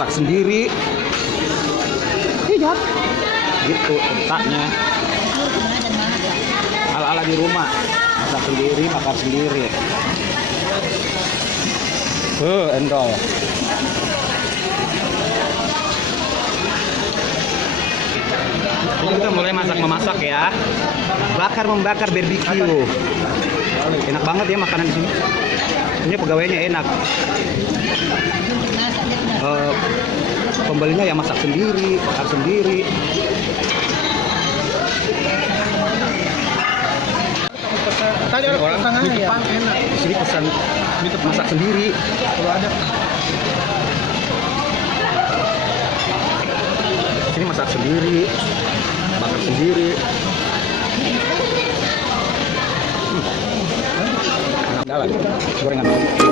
masak sendiri. Iya, gitu letaknya. Ala-ala di rumah, masak sendiri, bakar sendiri. Endol. Ini kita mulai memasak ya. Bakar membakar barbecue. Enak banget ya makanan di sini. Ini pegawainya enak. Pembelinya ya masak sendiri, bakar sendiri. Tadi orang di depan enak. Di sini pesan masak sendiri. Kalau ada. Di sini masak sendiri, bakar sendiri. Enak banget. Gorengan.